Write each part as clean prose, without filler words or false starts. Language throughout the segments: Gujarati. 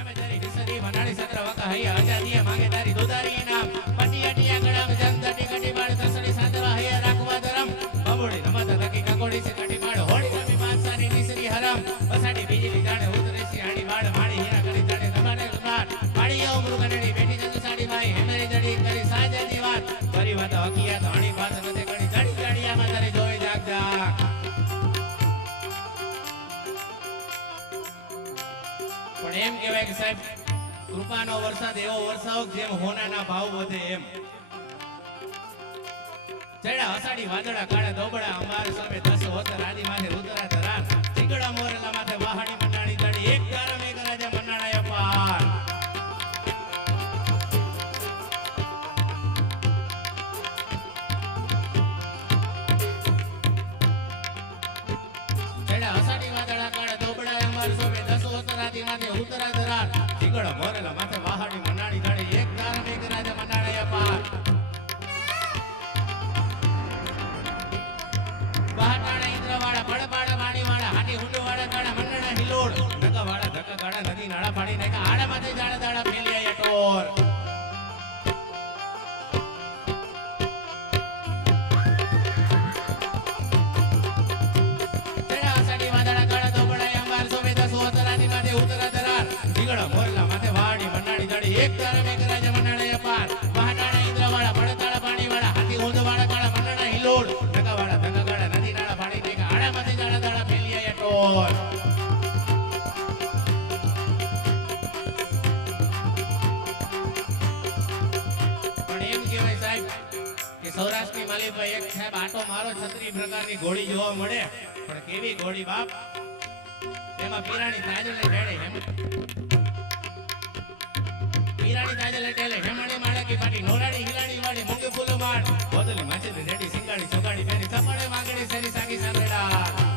અમે તારી વિસરી મનાળી સત્ર વકા હૈયા આજાદીએ માંગે તારી દુધારી નામ પટિયાટિયા ગળામ જંતટી કટી બાળ તસડી સાદરા હૈયા રાખવા ધરમ બબોડી રમત લકી કકોડી સે કટી બાળ હોડી રમી બાદશાહની નિસરી હરામ બસાડી બીજલી જાણે ઉતરેસી હાડી બાળ માડી હીરા કરી જાણે રમાડે રમાડ પાડીઓ ઉમરુ કનેડી બેઠી જંતુ સાડી ભાઈ હેમેરી જડી કરી સાજેની વાત કરી વાત હકિયા તો હણી વાત નતે કરી જડી જડિયામાં તારે જોઈ જાગ જાગ પણ એમ કહેવાય કે સાહેબ કૃપાનો વરસાદ એવો વરસાવ જેમ હોનાના ભાવ વધે એમ ચડા અસાડી વાદળા કાળા દોબડા અમાર સામે 10 હોતર આદિ માથે રુદ્રા ધરાર ચીકડા મોરલા માથે વાહાડી મંડાણી દડી એક તારમ એક રાજા મંડાણા અપાર ચડા અસાડી વાદળા કાળા દોબડા અમાર સામે 10 હોતર આદિ માથે રુદ્રા ધરાર ચીકડા મોરલા માથે વાહાડી મંડાણી દડી એક તારમ એક રાજા મંડાણા અપાર બહાટાણા ઇન્દ્રવાળા બળબાડા વાણીવાળા હાટી હુંડવાળા ગાડા મંડણા હિલોડ ધક્કાવાળા ધક્કા ગાડા નદી નાળા પાડી નાખા આડા માથે જાડા દાડા ફેલિયા ટોર ચડા આસાડી વાદળા ગાડા દોબડા અંબાર સોમે 10 હોતરાની માથે ઉતરા ધરાર જીગડા મોરલા માથે વાડી મંડાણી દડી એક તારમ એક રાજા મંડાણે અપાર બહાટાણા ઇન્દ્રવાળા બળતાળા પાણીવાળા હાટી હુંડવાળા ગાડા મંડણા હિલોડ ધક્કાવાળા ધક્કા ગાડા નદી નાળા પાડી નાખા આડા માથે જાડા દાડા ફેલિયા ટોર સૌરાષ્ટ્રની માલીભાઈ એક સાહેબ આટો મારો છત્રી પ્રકારની ઘોડી જોવા મળે પણ કેવી ઘોડી બાપ એમાં પીરાણી તાજલે ઢેડે પીરાણી તાજલે ઢેલે હેમણી માળકી પાટી નોરાડી હિલાડી વાડી મુકે ફૂલ માડ બોદલી માછે રેડી સિંગાડી ચોગાડી બેરી સપડે માંગડી સરી સાગી સાંગડા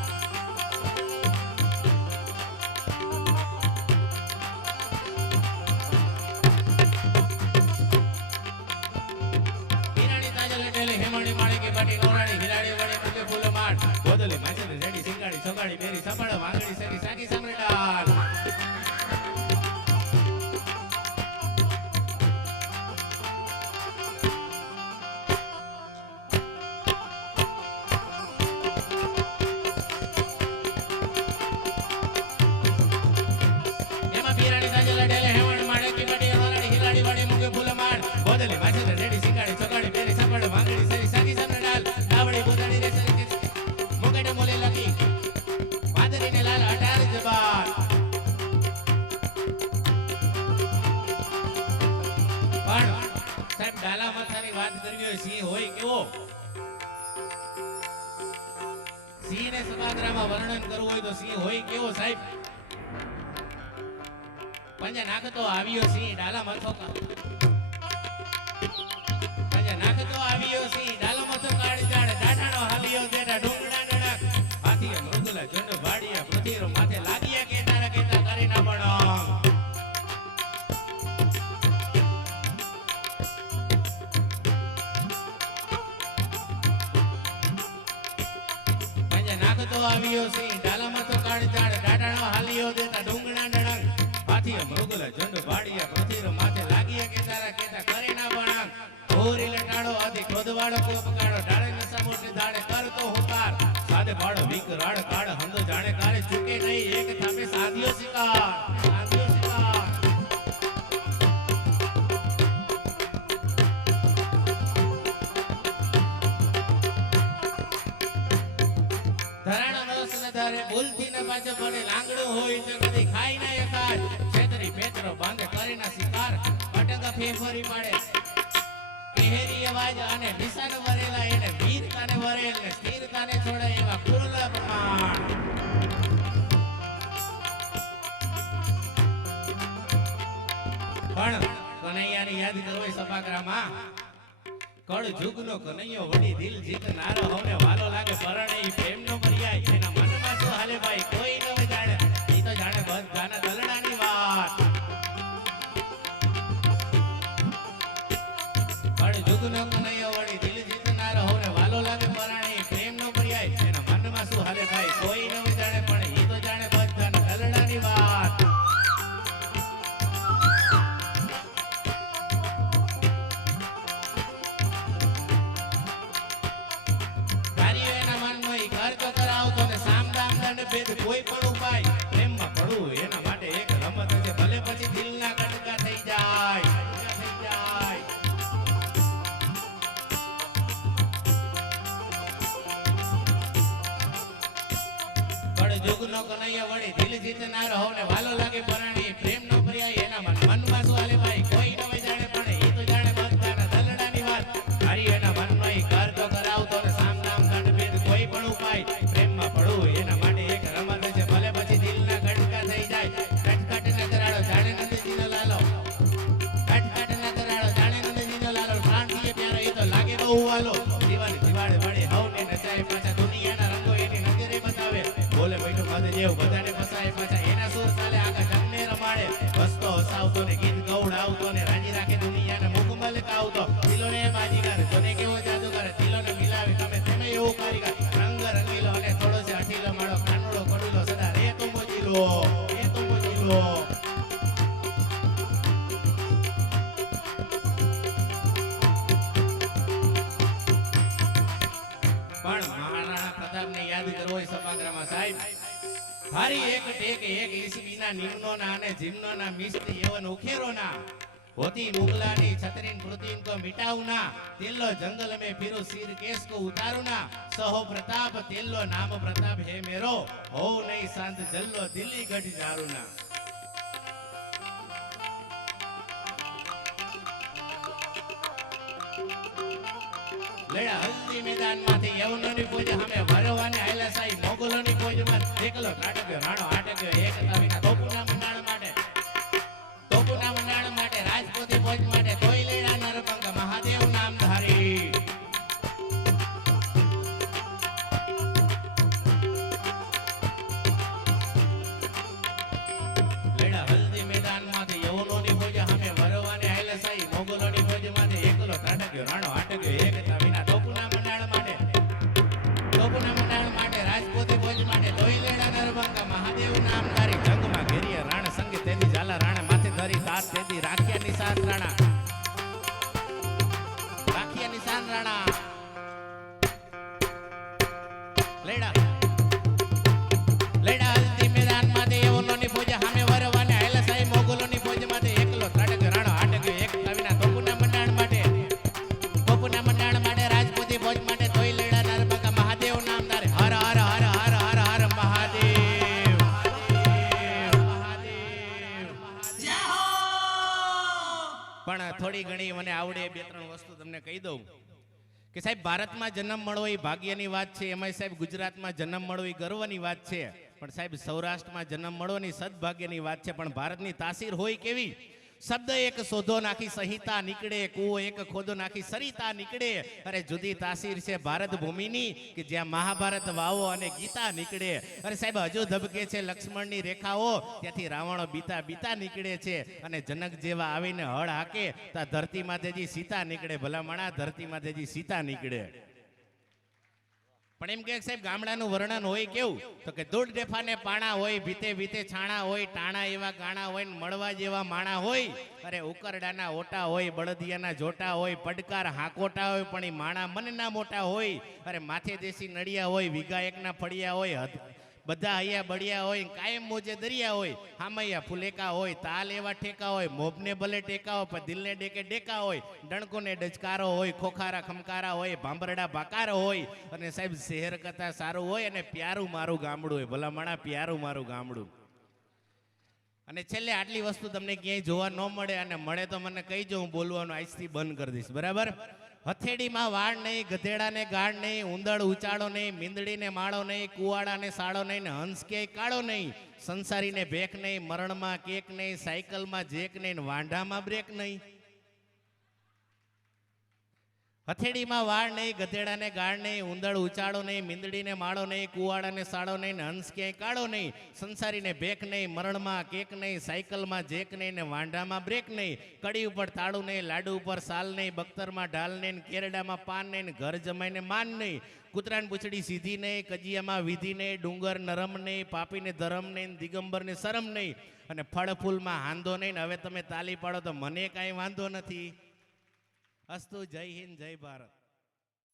હેમણી માળકી પાટી નોરાડી હિલાડી વાડી મુકે ફૂલ માડ બોદલી માછે રેડી સિંગાડી ચોગાડી બેરી સપડે માંગડી સરી સાગી સાંગડા ડાલા માથાની વાત કરવી હોય સિંહ હોય કેવો સિંહ ને સમાદ્રામાં વર્ણન કરવું હોય તો સિંહ હોય કેવો સાહેબ પંજા નાખતો આવ્યો સિંહ ડાલા માથો પંજા નાખતો આવ્યો સિંહ ડાલા માથો કાઢી જાડે ડાઢાનો હાલિયો બેટા ડુંગડા ડડક હાથી મૃગલા જંડ વાડિયા પૃથ્વીરો માથે લાગ્યા કેતારા કેતા કરી ના બણો આવ્યો સિંહ ડાલામાં તો કાઢ જાડ ડાડાનો હાલિયો દેતા ડુંગણા ડણક હાથી મૃગલા જંડ વાડિયા પૃથ્વીરો માથે લાગ્યા કેતારા કેતા કરે ના બણક હોરી લટાડો આધી ખોદવાડો કોપકાડો ડાળે નસા મોટે દાડે કરતો હુકાર સાદે પાડો વિકરાડ કાળ હંદો જાણે કારે ચૂકે નહીં એક થાપે સાધ્યો શિકાર ભૂલથી ન પાછો પડે લાંગડું હોય તો કદી ખાઈ ના એકાદ છેતરી પેતરો બાંધે કરી ના શિકાર પટંગા ફેફરી પાડે કેહરી અવાજ અને નિશાન વરેલા એને વીરતાને વરેલ ને સ્થિરતાને છોડે એવા કુરલા પ્રમાણ પણ કનૈયાની યાદ કરવી સભાગ્રામાં કળ જુગનો કનૈયો વડી દિલ જીતનારો હવે વાલો લાગે પરણે પ્રેમનો પર્યાય એના મનમાં શું હાલે ભાઈ કોઈ ન જાણે ઈ તો જાણે બધાના દલડાની વાત કળ જુગનો કનૈયો વડી દિલ જીતનારો હવે વાલો લાગે પરણે પ્રેમનો પર્યાય એના મનમાં શું હાલે ભાઈ કોઈ ન જાણે પણ ઈ તો જાણે બધાના દલડાની વાત હાલો દિવાળી દિવાળી વળી હવને નચાય પાછા દુનિયાના રંગો એની નજરે બતાવે બોલે બેઠો મહાદેવ બધાને ફસાય પાછા એના સુર ચાલે આખા જગને રમાડે હસતો હસાવતો ને ગીત ગૌડાવતો ને રાજી રાખે દુનિયાને મુખ મલકાવતો દિલોને બાજીગર જોને કેવો જાદુગર દિલોને મિલાવે તમે તેમે એવું કારીગર રંગ રંગીલો અને થોડો છે અઠીલો માળો કાનુડો કડુલો સદા રે તું મોજીલો એ તું મોજીલો યાદ કરવો હોય સભાગ્રામાં સાહેબ હારી એક ટેક એક ઈસબીના નિમનોના અને જીમનોના મિસ્તી એવન ઉખેરોના હોતી મુગલાની છતરીન કૃતિન કો મિટાવના તેલ્લો જંગલ में फिरो सिर केस को उतारुना सहो प्रताप तेल्लो नाम प्रताप है मेरो हो नहीं शांत जल्लो दिल्ली गढ़ जारुना લેડા હલ્દી મેદાનમાંથી યવનોની પૂજ અમે ભરવાને આયલા સાઈ મોગલોની પૂજમાં એકલો નાટક્યો રાણો આટક્યો એક તાવીના તોપુના મંડાણ માટે રાજપૂતી પૂજ માટે તોય લેડા નરપંક મહાદેવ નામધારી લેડા હલ્દી મેદાનમાંથી યવનોની પૂજ અમે ભરવાને આયલા સાઈ મોગલોની પૂજમાંથી એકલો નાટક્યો રાણો આટક્યો એક રાજપૂતી ભોજ માટે લોહી લેડા નરબંકા મહાદેવ નામધારી જંગમાં ઘેરીએ રાણ સંગી તેદી ઝાલા રાણા માથે ધરી તાત તેદી રાખ્યા નિશાન રાણા લેડા લેડા હલ્દી મેદાન માં દેવોની પૂજા સામે વરવાને આયલા સાઈ મોગલોની પૂજા માટે એકલો ત્રાટક રાણો આટક્યો એક કવિના તોપુના મંડાણ માટે રાજપૂતી ભોજ માટે તોય લેડા નરબંકા મહાદેવ નામધારી હર હર હર હર હર હર મહાદેવ પણ થોડી ઘણી મને આવડે બે ત્રણ વસ્તુ તમને કહી દઉં કે સાહેબ ભારતમાં જન્મ મળવો એ ભાગ્યની વાત છે, એમાં સાહેબ ગુજરાતમાં જન્મ મળવો એ ગર્વની વાત છે, પણ સાહેબ સૌરાષ્ટ્રમાં જન્મ મળવાની સદભાગ્યની વાત છે. પણ ભારતની તાસીર હોય કેવી, શબ્દ એક શોધો નાખી સંહિતા નીકળે, કૂવો એક ખોદો નાખી સરિતા નીકળે. અરે જુદી તાસીર છે ભારત ભૂમિની કે જ્યાં મહાભારત વાવો અને ગીતા નીકળે. અરે સાહેબ હજુ ધબકે છે લક્ષ્મણની રેખાઓ, ત્યાંથી રાવણો બીતા બીતા નીકળે છે. અને જનક જેવા આવીને હળ હાકે તો ધરતી માથેજી સીતા નીકળે. ભલામણા ધરતી માથેજી સીતા નીકળે. પણ એમ કે સાહેબ ગામડાનું વર્ણન હોય કેવું, તો કે દૂધ ડેફાને પાણા હોય, ભીતે ભીતે છાણા હોય, ટાણા એવા ગાણા હોય, મળવા જેવા માણા હોય. અરે ઉકરડાના ઓટા હોય, બળદિયાના જોટા હોય, પડકાર હાકોટા હોય, પણ એ માણા મનના મોટા હોય. અરે માથે દેશી નડિયા હોય, વીઘા એકના ફળિયા હોય, બધા અહીંયા બળિયા હોય, કાયમ મોજે દરિયા હોય. હામૈયા ફુલેકા હોય, તાલ એવા ઠેકા હોય, મોભને ભલે ટેકા હોય પણ દિલને ડેકે ડેકા હોય. ડણકોને ડચકારો હોય, ખોખારા ખમકારા હોય, ભાંભરડા ભાકારો હોય. અને સાહેબ શહેર કરતા સારું હોય અને પ્યારું મારું ગામડું હોય. ભલા માણા પ્યારું મારું ગામડું. અને છેલ્લે આટલી વસ્તુ તમને ક્યાંય જોવા ન મળે, અને મળે તો મને કહીજો, હું બોલવાનું આજથી બંધ કરી દઈશ, બરાબર? હથેળીમાં વાળ નહીં, ગધેડાને ગાળ નહીં, ઉંદળ ઉચાળો નહીં, મીંદડીને માળો નહીં, કુવાડાને સાળો નહીં, ને હંસ કે કાળો નહીં, સંસારીને ભેક નહીં, મરણમાં કેક નહીં, સાયકલમાં જેક નહીં, વાંઢામાં બ્રેક નહીં. હથેળીમાં વાળ નહીં, ગધેડાને ગાળ નહીં, ઉંદળ ઉચાળો નહીં, મીંદડીને માળો નહીં, કુવાડાને સાળો નહીં, ને હંસ ક્યાંય કાળો નહીં, સંસારીને ભેક નહીં, મરણમાં કેક નહીં, સાયકલમાં જેક નહીં, ને વાંઢામાં બ્રેક નહીં, કડી ઉપર તાળું નહીં, લાડુ ઉપર સાલ નહીં, બખ્તરમાં ઢાલ નહીં, કેરડામાં પાન નહીં, ઘર જમાઈને માન નહીં, કૂતરાની પૂંછડી સીધી નહીં, કજિયામાં વિધિ નહીં, ડુંગર નરમ નહીં, પાપીને ધરમ નહીં, દિગંબરને શરમ નહીં, અને ફળ ફૂલમાં હાંધો નહીં. હવે તમે તાલી પાડો તો મને કાંઈ વાંધો નથી. અસ્તુ. જય હિન્દ, જય ભારત.